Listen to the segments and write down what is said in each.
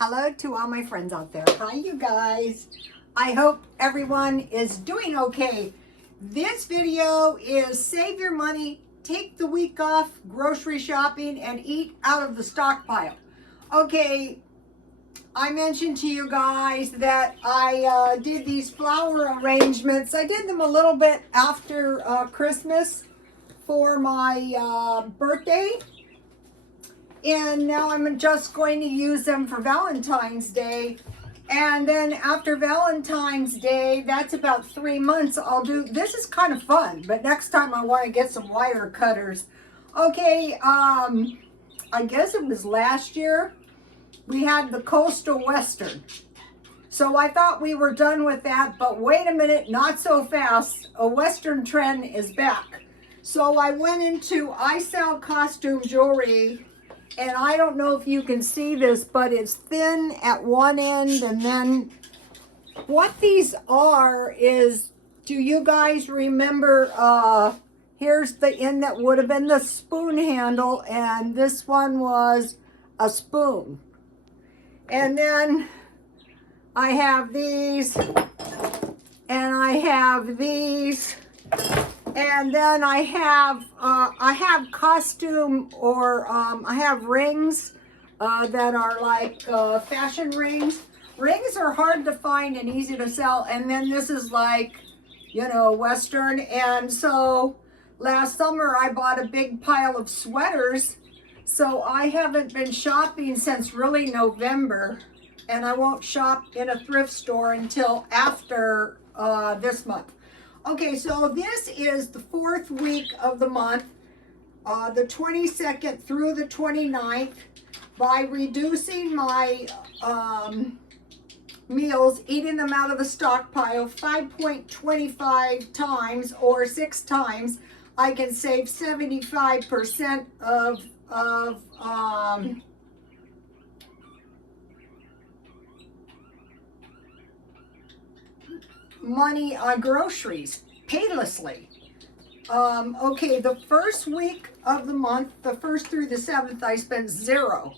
Hello to all my friends out there. Hi, you guys. I hope everyone is doing okay. This video is save your money, take the week off grocery shopping, and eat out of the stockpile. Okay, I mentioned to you guys that I did these flower arrangements. I did them a little bit after Christmas for my birthday. And now I'm just going to use them for Valentine's Day. And then after Valentine's Day, that's about 3 months, I'll do, this is kind of fun, but next time I want to get some wire cutters. Okay, I guess it was last year, we had the Coastal Western. So I thought we were done with that, but wait a minute, not so fast. A Western trend is back. So I went into I Sell Costume Jewelry. And I don't know if you can see this, but it's thin at one end. And then what these are is, do you guys remember, here's the end that would have been the spoon handle. And this one was a spoon. And then I have these. And I have these. And then I have costume, or I have rings that are like fashion rings. Rings are hard to find and easy to sell. And then this is like, you know, Western. And so last summer I bought a big pile of sweaters. So I haven't been shopping since really November. And I won't shop in a thrift store until after this month. Okay, so this is the 4th week of the month, the 22nd through the 29th. By reducing my meals, eating them out of the stockpile 5.25 times or 6 times, I can save 75% of money on groceries paylessly. Okay, the first week of the month, the 1st through the 7th, I spent 0.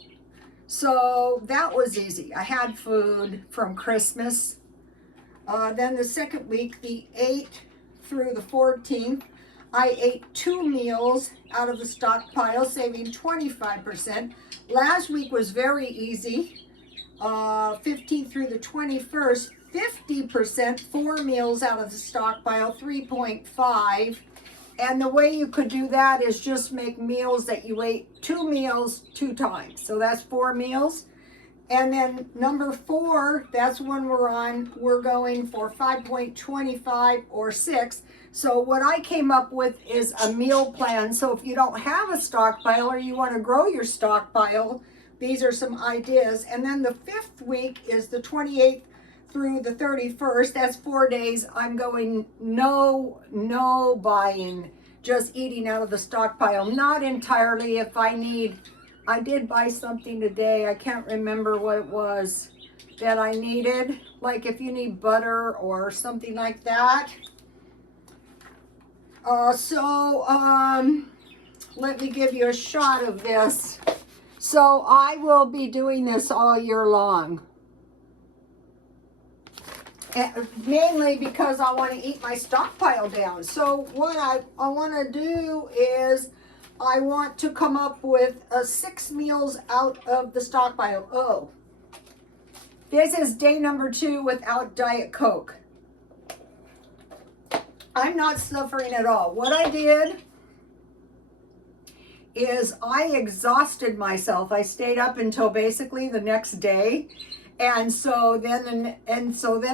So that was easy. I had food from Christmas. Then the second week, the 8th through the 14th, I ate 2 meals out of the stockpile, saving 25%. Last week was very easy. 15th through the 21st, 50%, 4 meals out of the stockpile, 3.5. And the way you could do that is just make meals that you ate 2 meals 2 times. So that's 4 meals. And then number 4, that's when we're going for 5.25 or 6. So what I came up with is a meal plan. So if you don't have a stockpile or you want to grow your stockpile, these are some ideas. And then the 5th week is the 28th through the 31st. That's 4 days. I'm going no buying, just eating out of the stockpile. Not entirely. If I need, I did buy something today. I can't remember what it was that I needed. Like if you need butter or something like that. Let me give you a shot of this. So I will be doing this all year long. Mainly because I want to eat my stockpile down. So what I want to do is I want to come up with 6 meals out of the stockpile. Oh, this is day number 2 without Diet Coke. I'm not suffering at all. What I did is I exhausted myself. I stayed up until basically the next day. And so then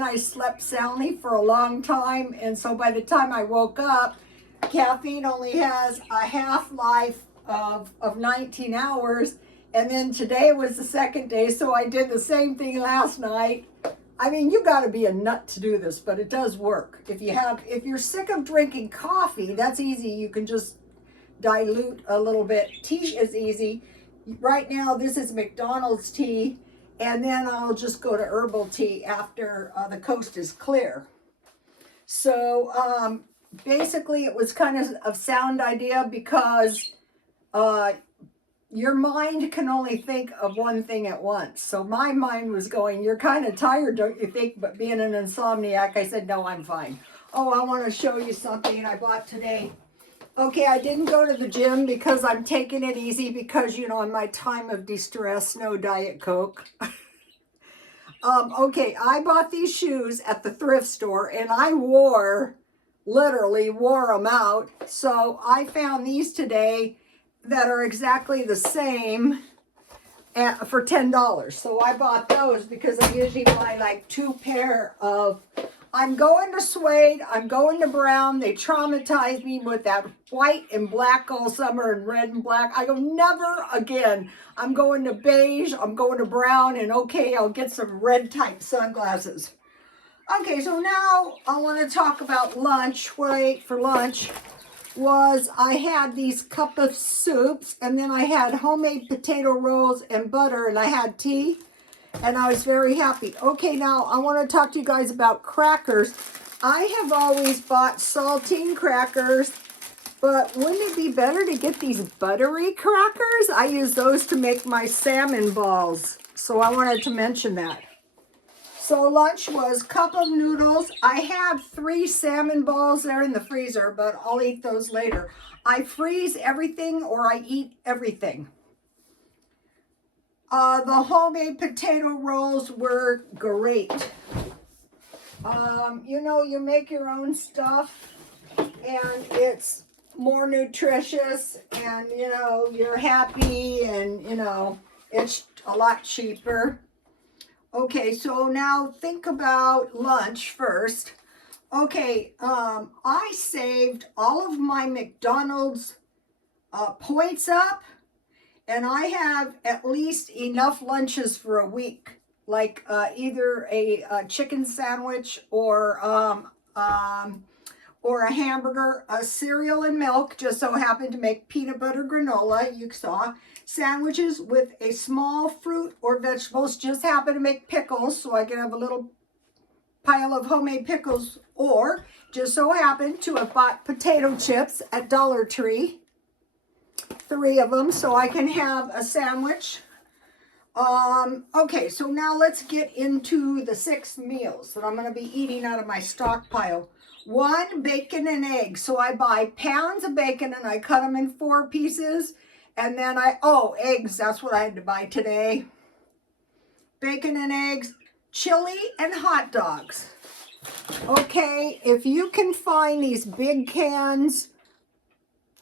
I slept soundly for a long time. And so by the time I woke up, caffeine only has a half-life of 19 hours. And then today was the 2nd day, so I did the same thing last night. I mean, you got to be a nut to do this, but it does work. If you're sick of drinking coffee, that's easy. You can just dilute a little bit. Tea is easy. Right now, this is McDonald's tea. And then I'll just go to herbal tea after the coast is clear. So basically it was kind of a sound idea because your mind can only think of one thing at once. So my mind was going, you're kind of tired, don't you think? But being an insomniac, I said, no, I'm fine. Oh, I want to show you something I bought today. Okay, I didn't go to the gym because I'm taking it easy because, you know, in my time of distress, no Diet Coke. Okay, I bought these shoes at the thrift store and I literally wore them out. So I found these today that are exactly the same for $10. So I bought those because I usually buy like 2 pair of, I'm going to suede, I'm going to brown. They traumatized me with that white and black all summer and red and black. I go, never again. I'm going to beige, I'm going to brown, and okay, I'll get some red type sunglasses. Okay, so now I want to talk about lunch. What I ate for lunch was I had these cup of soups, and then I had homemade potato rolls and butter, and I had tea, and I was very happy. Okay, now I want to talk to you guys about crackers. I have always bought saltine crackers, but wouldn't it be better to get these buttery crackers? I use those to make my salmon balls, so I wanted to mention that. So lunch was cup of noodles. I have 3 salmon balls there in the freezer, but I'll eat those later. I freeze everything or I eat everything. The homemade potato rolls were great. You know, you make your own stuff and it's more nutritious and, you know, you're happy and, you know, it's a lot cheaper. Okay, so now think about lunch first. Okay, I saved all of my McDonald's points up, and I have at least enough lunches for a week, like either a chicken sandwich or a hamburger, a cereal and milk, just so happened to make peanut butter granola, you saw. Sandwiches with a small fruit or vegetables, just happen to make pickles, so I can have a little pile of homemade pickles, or just so happened to have bought potato chips at Dollar Tree, 3 of them, so I can have a sandwich. Okay, so now let's get into the 6 meals that I'm going to be eating out of my stockpile. 1, bacon and eggs. So I buy pounds of bacon and I cut them in 4 pieces. And then eggs, that's what I had to buy today. Bacon and eggs, chili and hot dogs. Okay, if you can find these big cans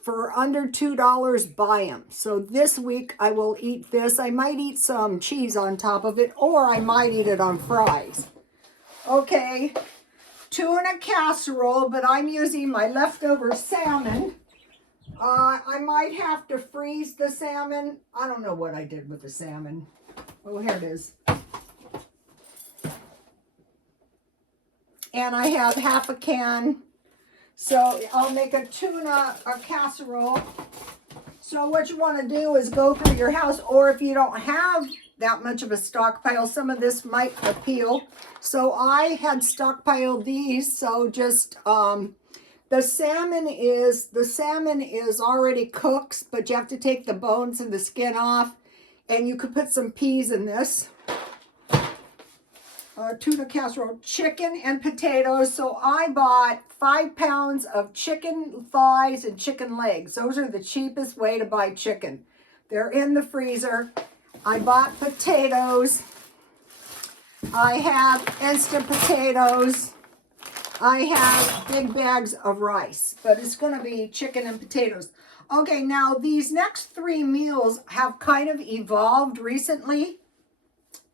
for under $2, buy them. So this week I will eat this. I might eat some cheese on top of it, or I might eat it on fries. Okay, tuna casserole, but I'm using my leftover salmon. I might have to freeze the salmon. I don't know what I did with the salmon. Oh, here it is. And I have half a can. So I'll make a tuna casserole. So what you want to do is go through your house, or if you don't have that much of a stockpile, some of this might appeal. So I had stockpiled these, so just the salmon is already cooked, but you have to take the bones and the skin off, and you could put some peas in this. Tuna casserole, chicken and potatoes. So I bought 5 pounds of chicken thighs and chicken legs. Those are the cheapest way to buy chicken. They're in the freezer. I bought potatoes. I have instant potatoes. I have big bags of rice, but it's going to be chicken and potatoes. Okay, now these next 3 meals have kind of evolved recently.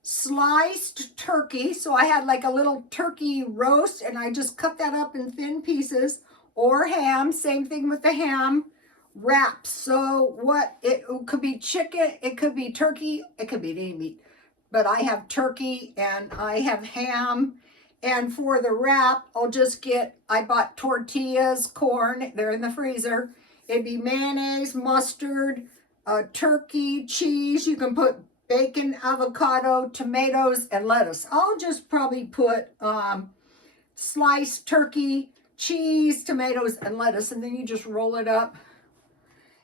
Sliced turkey, so I had like a little turkey roast and I just cut that up in thin pieces, or ham, same thing with the ham. Wraps, so it could be chicken, it could be turkey, it could be any meat, but I have turkey and I have ham. And for the wrap, I bought tortillas, corn, they're in the freezer. It'd be mayonnaise, mustard, turkey, cheese. You can put bacon, avocado, tomatoes, and lettuce. I'll just probably put sliced turkey, cheese, tomatoes, and lettuce, and then you just roll it up.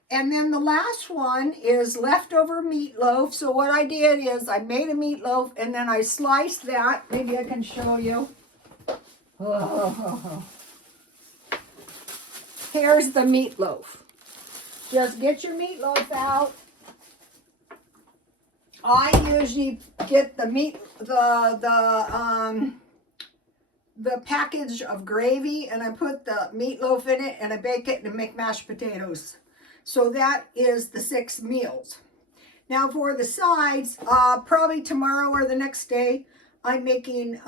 And then the last one is leftover meatloaf. So what I did is I made a meatloaf and then I sliced that. Maybe I can show you. Oh. Here's the meatloaf. Just get your meatloaf out. I usually get the package of gravy and I put the meatloaf in it and I bake it and make mashed potatoes. So that is the 6 meals. Now for the sides, probably tomorrow or the next day, I'm making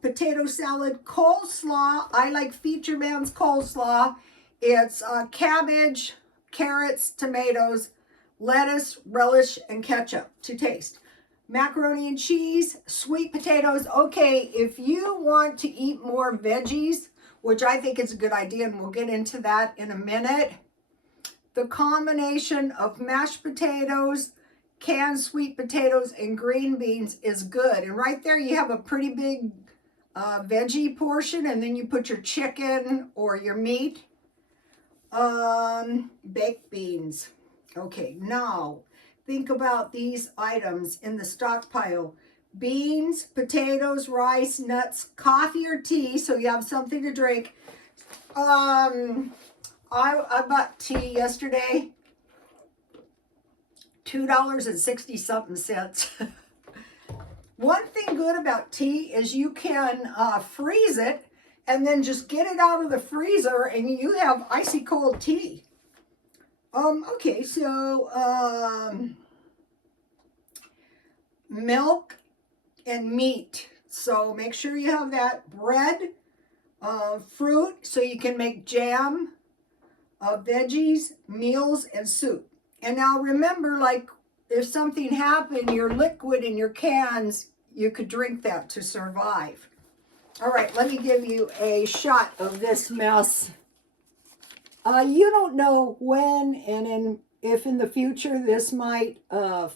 potato salad coleslaw. I like Feature Man's coleslaw. It's cabbage, carrots, tomatoes, lettuce, relish, and ketchup to taste. Macaroni and cheese, sweet potatoes. Okay, if you want to eat more veggies, which I think is a good idea, and we'll get into that in a minute, the combination of mashed potatoes, canned sweet potatoes, and green beans is good. And right there you have a pretty big veggie portion, and then you put your chicken or your meat. Baked beans. Okay, now think about these items in the stockpile. Beans, potatoes, rice, nuts, coffee or tea, so you have something to drink. I bought tea yesterday, $2.60 something. One thing good about tea is you can freeze it and then just get it out of the freezer and you have icy cold tea. Okay, so milk and meat. So make sure you have that. Bread, fruit, so you can make jam, veggies, meals, and soup. And now remember, like, if something happened, your liquid in your cans, you could drink that to survive. All right, let me give you a shot of this mess. You don't know when and if in the future this might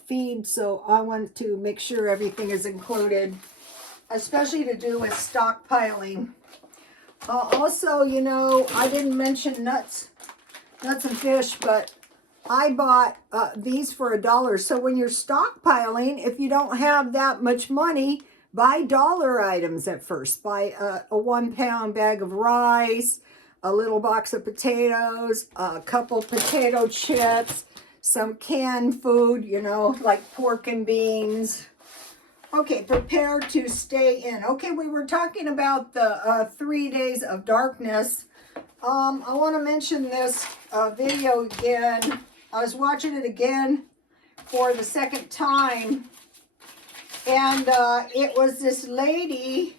feed, so I want to make sure everything is included, especially to do with stockpiling. Also, you know, I didn't mention nuts and fish, but I bought these for $1. So when you're stockpiling, if you don't have that much money, buy dollar items at first. Buy a 1 pound bag of rice, a little box of potatoes, a couple potato chips, some canned food, you know, like pork and beans. Okay, prepare to stay in. Okay, we were talking about the 3 days of darkness. I want to mention this video again. I was watching it again for the second time. And it was this lady,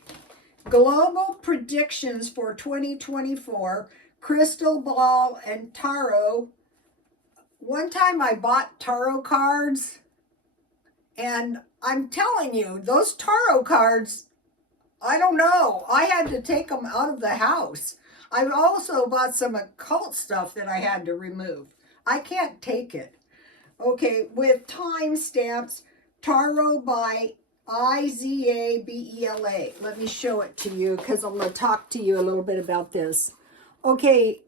Global Predictions for 2024, Crystal Ball and Tarot. One time I bought tarot cards, and I'm telling you, those tarot cards, I don't know. I had to take them out of the house. I also bought some occult stuff that I had to remove. I can't take it. Okay, with timestamps, Tarot by Izabela. Let me show it to you because I'm going to talk to you a little bit about this. Okay,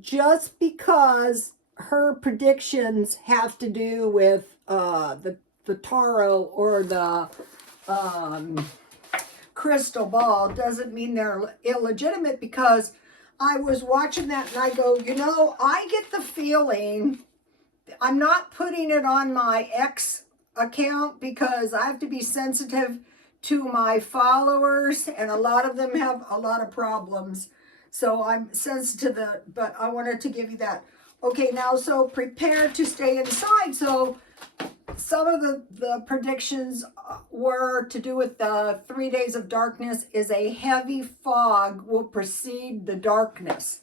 just because her predictions have to do with the tarot or the crystal ball doesn't mean they're illegitimate, because I was watching that and I go, you know, I get the feeling, I'm not putting it on my ex account because I have to be sensitive to my followers, and a lot of them have a lot of problems. So I'm sensitive to that, but I wanted to give you that. Okay, now, so prepare to stay inside. So some of the predictions were to do with the 3 days of darkness is a heavy fog will precede the darkness.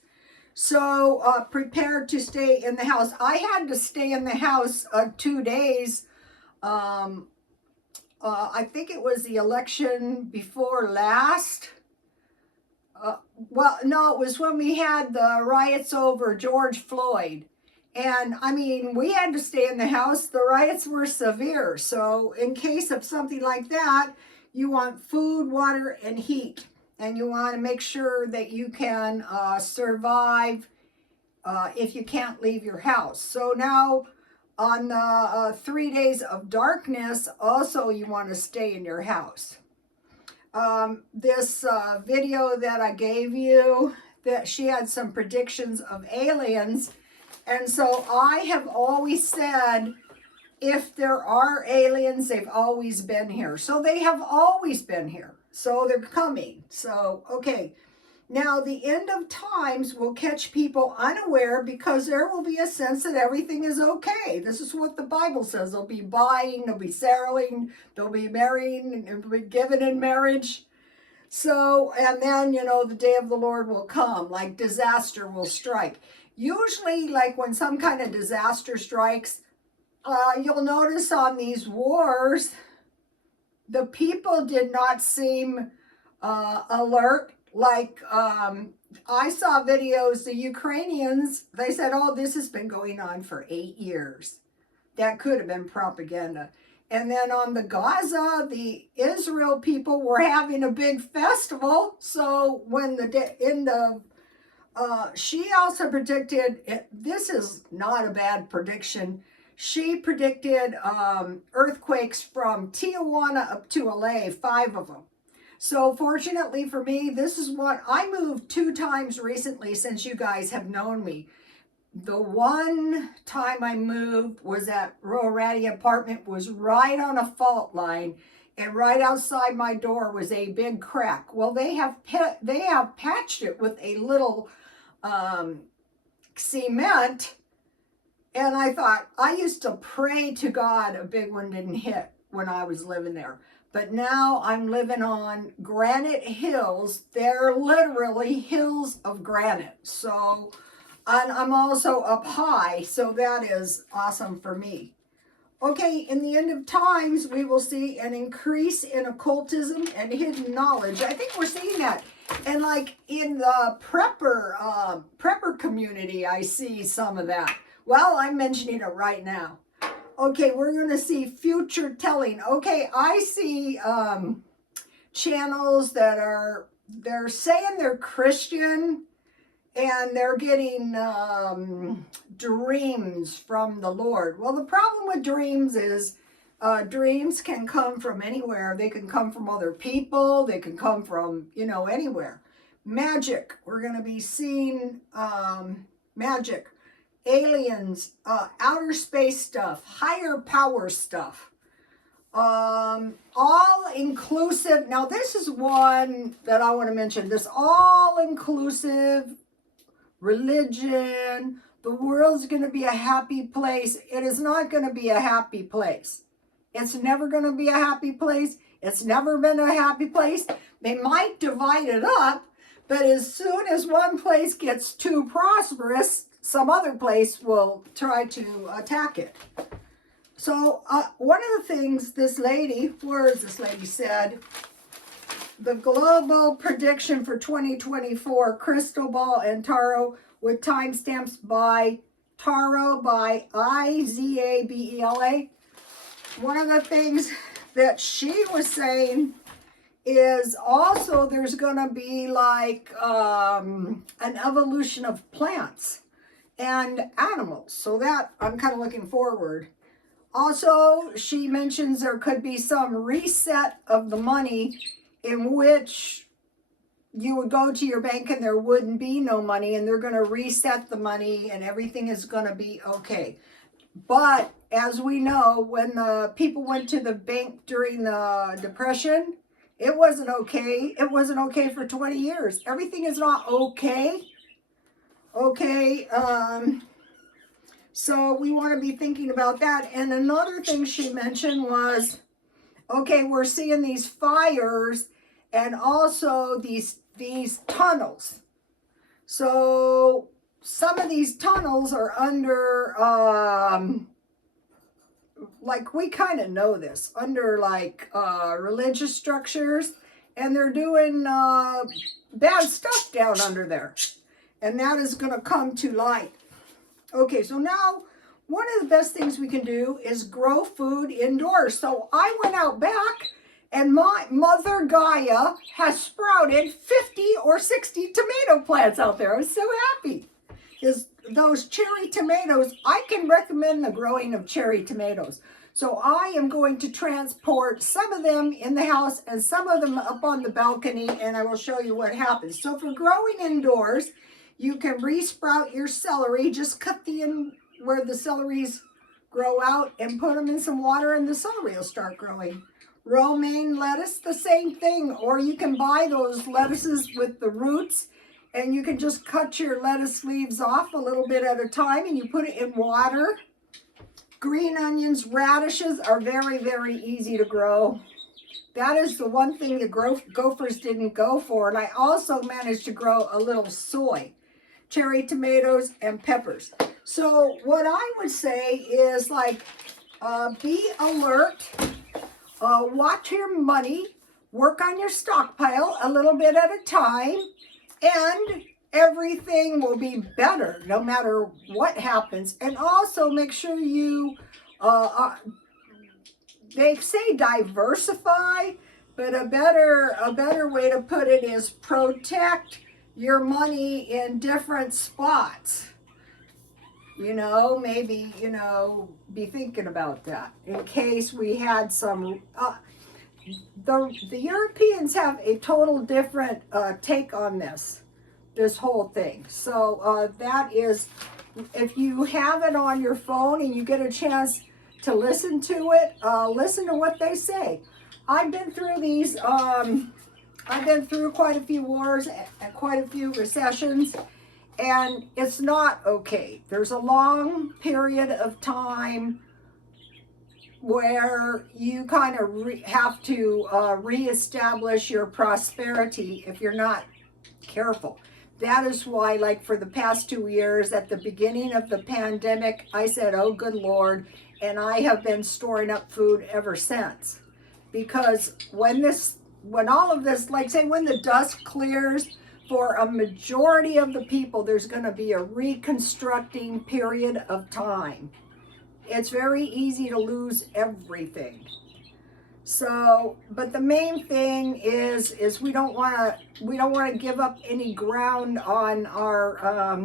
So prepare to stay in the house. I had to stay in the house 2 days. I think it was the election before last. Well, no, it was when we had the riots over George Floyd. And I mean, we had to stay in the house. The riots were severe. So in case of something like that, you want food, water, and heat. And you want to make sure that you can survive if you can't leave your house. So now on the 3 days of darkness, also you want to stay in your house. This video that I gave you, that she had some predictions of aliens. And so I have always said, if there are aliens, they've always been here. So they have always been here. So they're coming. So, okay. Now, the end of times will catch people unaware because there will be a sense that everything is okay. This is what the Bible says. They'll be buying, they'll be selling, they'll be marrying, and they'll be given in marriage. So, and then, you know, the day of the Lord will come, like disaster will strike. Usually, like when some kind of disaster strikes, you'll notice on these wars, the people did not seem alert. Like, I saw videos, the Ukrainians, they said, oh, this has been going on for 8 years. That could have been propaganda. And then on the Gaza, the Israel people were having a big festival. So when the end of, she also predicted, this is not a bad prediction, she predicted earthquakes from Tijuana up to LA, 5 of them. So fortunately for me, this is what I moved 2 times recently since you guys have known me. The one time I moved was that Rural Ratty apartment was right on a fault line, and right outside my door was a big crack. Well, they have patched it with a little cement, and I thought, I used to pray to God a big one didn't hit when I was living there. But now I'm living on granite hills. They're literally hills of granite. So, and I'm also up high, so that is awesome for me. Okay, in the end of times, we will see an increase in occultism and hidden knowledge. I think we're seeing that. And like in the prepper community, I see some of that. Well, I'm mentioning it right now. Okay, we're going to see future telling. Okay, I see channels that they're saying they're Christian and they're getting dreams from the Lord. Well, the problem with dreams is dreams can come from anywhere. They can come from other people. They can come from, you know, anywhere. Magic. We're going to be seeing magic. Aliens, outer space stuff, higher power stuff, all inclusive. Now this is one that I want to mention, this all inclusive religion. The world's going to be a happy place. It is not going to be a happy place. It's never going to be a happy place. It's never been a happy place. They might divide it up, but as soon as one place gets too prosperous, some other place will try to attack it. So one of the things this lady, words this lady said, the global prediction for 2024, crystal ball and tarot with timestamps by tarot by Izabela. One of the things that she was saying is also there's going to be like an evolution of plants and animals. So that I'm kind of looking forward. Also, she mentions there could be some reset of the money in which you would go to your bank and there wouldn't be no money, and they're going to reset the money and everything is going to be okay. But as we know, when the people went to the bank during the Depression, it wasn't okay. It wasn't okay for 20 years. Everything is not okay. Okay, so we want to be thinking about that. And another thing she mentioned was, okay, we're seeing these fires and also these tunnels. So some of these tunnels are under, like we kind of know this, under like religious structures, and they're doing bad stuff down under there. And that is going to come to light. Okay, so now one of the best things we can do is grow food indoors. So I went out back and my mother Gaia has sprouted 50 or 60 tomato plants out there. I'm so happy. those cherry tomatoes, I can recommend the growing of cherry tomatoes. So I am going to transport some of them in the house and some of them up on the balcony, and I will show you what happens. So for growing indoors, you can re-sprout your celery. Just cut the end where the celeries grow out and put them in some water and the celery will start growing. Romaine lettuce, the same thing. Or you can buy those lettuces with the roots and you can just cut your lettuce leaves off a little bit at a time and you put it in water. Green onions, radishes are very, very easy to grow. That is the one thing the gophers didn't go for. And I also managed to grow a little soy, cherry tomatoes, and peppers. So what I would say is like, be alert, watch your money, work on your stockpile a little bit at a time, and everything will be better no matter what happens. And also make sure you, they say diversify, but a better way to put it is protect your money in different spots. You know, maybe, you know, be thinking about that in case we had some, the Europeans have a total different take on this whole thing. So that is, if you have it on your phone and you get a chance to listen to it, listen to what they say. I've been through these, I've been through quite a few wars and quite a few recessions, and it's not okay. There's a long period of time where you kind of have to reestablish your prosperity if you're not careful. That is why, like for the past 2 years, at the beginning of the pandemic, I said, oh, good Lord, and I have been storing up food ever since. Because when all of this, like say when the dust clears, for a majority of the people, there's going to be a reconstructing period of time. It's very easy to lose everything. So, but the main thing is we don't want to give up any ground on our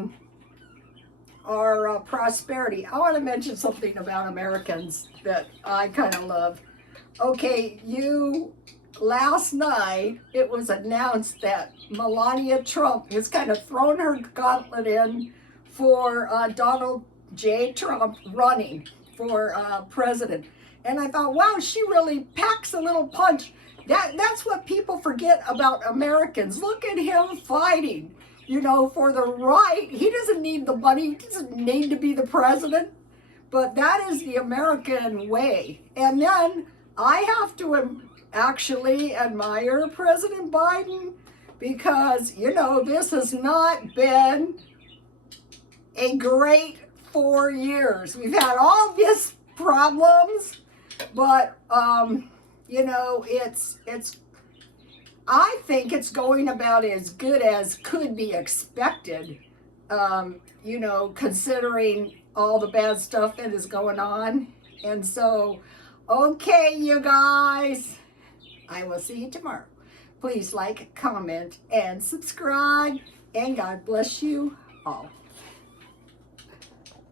prosperity. I want to mention something about Americans that I kind of love. Okay, last night it was announced that Melania Trump has kind of thrown her gauntlet in for Donald J. Trump running for president. And I thought, wow, she really packs a little punch. That's what people forget about Americans. Look at him fighting, you know, for the right. He doesn't need the money. He doesn't need to be the president. But that is the American way. And then I have to actually admire President Biden because, you know, this has not been a great 4 years. We've had all these problems, but, you know, I think it's going about as good as could be expected, you know, considering all the bad stuff that is going on. And so, okay, you guys, I will see you tomorrow. Please like, comment, and subscribe, and God bless you all.